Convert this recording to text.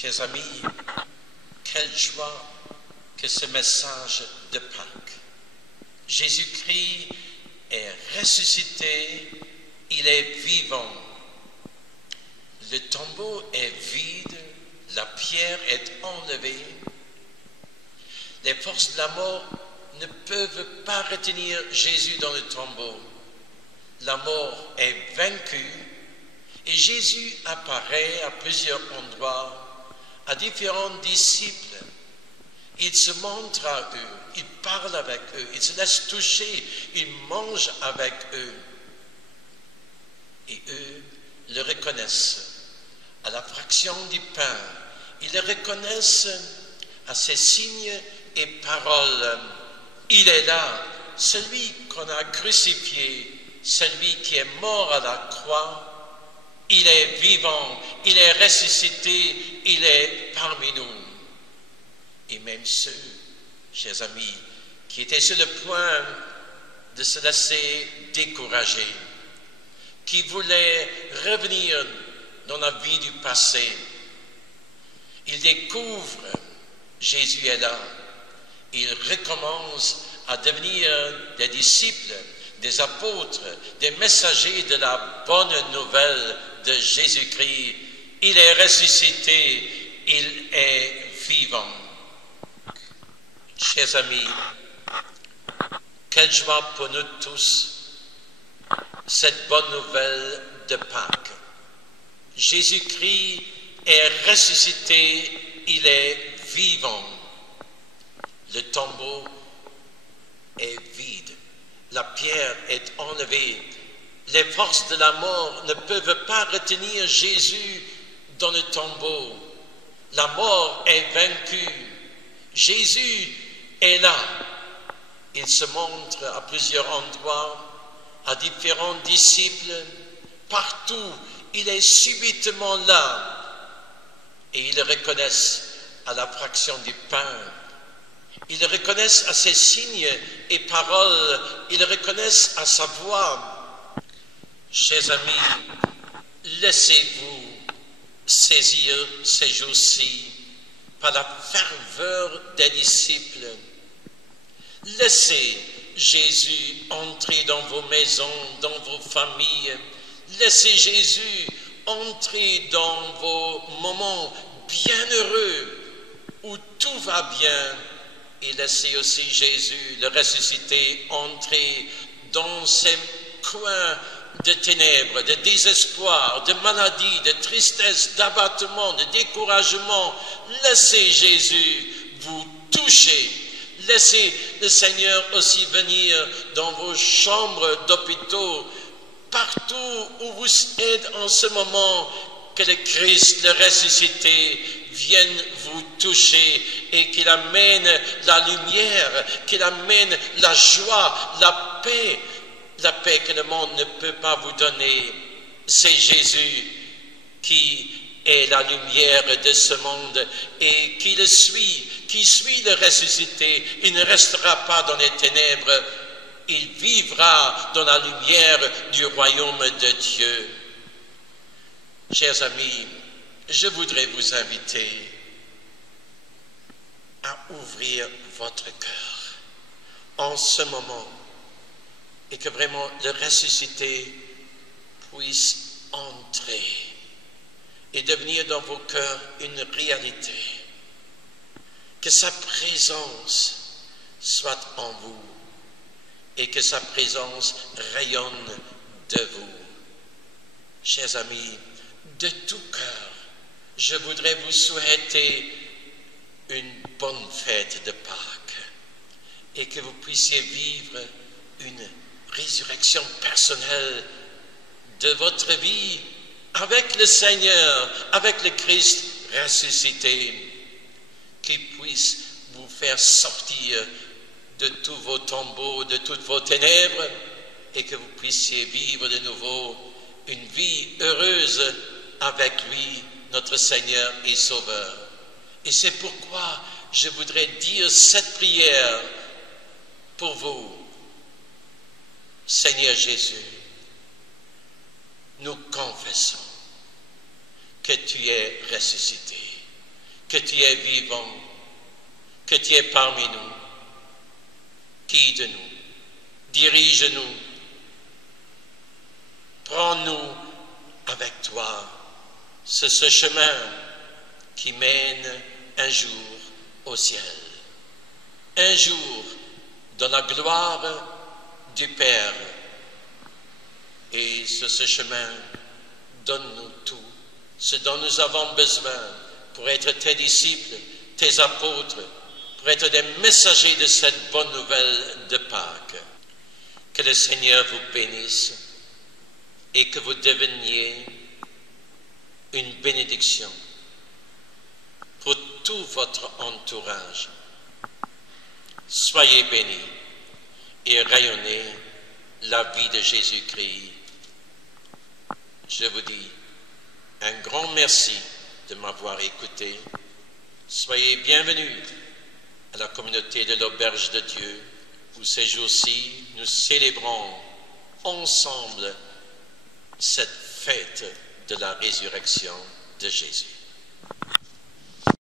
Chers amis, quelle joie que ce message de Pâques. Jésus-Christ est ressuscité, il est vivant. Le tombeau est vide, la pierre est enlevée. Les forces de la mort ne peuvent pas retenir Jésus dans le tombeau. La mort est vaincue et Jésus apparaît à plusieurs endroits à différents disciples. Il se montre à eux, il parle avec eux, il se laisse toucher, il mange avec eux. Et eux le reconnaissent à la fraction du pain. Ils le reconnaissent à ses signes et paroles. Il est là, celui qu'on a crucifié, celui qui est mort à la croix. Il est vivant, il est ressuscité, il est parmi nous. Et même ceux, chers amis, qui étaient sur le point de se laisser décourager, qui voulaient revenir dans la vie du passé, ils découvrent Jésus est là. Ils recommencent à devenir des disciples, des apôtres, des messagers de la bonne nouvelle de Jésus-Christ. Il est ressuscité, il est vivant. Chers amis, quelle joie pour nous tous, cette bonne nouvelle de Pâques. Jésus-Christ est ressuscité, il est vivant. Le tombeau est vide, la pierre est enlevée. Les forces de la mort ne peuvent pas retenir Jésus dans le tombeau. La mort est vaincue. Jésus est là. Il se montre à plusieurs endroits, à différents disciples. Partout, il est subitement là. Et ils le reconnaissent à la fraction du pain. Ils le reconnaissent à ses signes et paroles. Ils le reconnaissent à sa voix. Chers amis, laissez-vous saisir ces jours-ci par la ferveur des disciples. Laissez Jésus entrer dans vos maisons, dans vos familles. Laissez Jésus entrer dans vos moments bienheureux où tout va bien. Et laissez aussi Jésus, le ressuscité, entrer dans ces coins de ténèbres, de désespoir, de maladie, de tristesse, d'abattement, de découragement. Laissez Jésus vous toucher. Laissez le Seigneur aussi venir dans vos chambres d'hôpitaux, partout où vous êtes en ce moment, que le Christ, le ressuscité, vienne vous toucher et qu'il amène la lumière, qu'il amène la joie, la paix que le monde ne peut pas vous donner. C'est Jésus qui est la lumière de ce monde et qui le suit, qui suit le ressuscité. Il ne restera pas dans les ténèbres, il vivra dans la lumière du royaume de Dieu. Chers amis, je voudrais vous inviter à ouvrir votre cœur en ce moment et que vraiment le ressuscité puisse entrer et devenir dans vos cœurs une réalité. Que sa présence soit en vous et que sa présence rayonne de vous. Chers amis, de tout cœur, je voudrais vous souhaiter une bonne fête de Pâques et que vous puissiez vivre une résurrection personnelle de votre vie avec le Seigneur, avec le Christ ressuscité, qui puisse vous faire sortir de tous vos tombeaux, de toutes vos ténèbres, et que vous puissiez vivre de nouveau une vie heureuse avec lui, notre Seigneur et Sauveur. Et c'est pourquoi je voudrais dire cette prière pour vous. Seigneur Jésus, nous confessons que tu es ressuscité. que tu es vivant, que tu es parmi nous. Guide-nous, dirige-nous, prends-nous avec toi sur ce chemin qui mène un jour au ciel, un jour dans la gloire du Père. Et sur ce chemin, donne-nous tout ce dont nous avons besoin pour être tes disciples, tes apôtres, pour être des messagers de cette bonne nouvelle de Pâques. Que le Seigneur vous bénisse et que vous deveniez une bénédiction pour tout votre entourage. Soyez bénis et rayonnez la vie de Jésus-Christ. Je vous dis un grand merci de m'avoir écouté. Soyez bienvenus à la communauté de l'Auberge de Dieu, où ces jours-ci, nous célébrons ensemble cette fête de la résurrection de Jésus.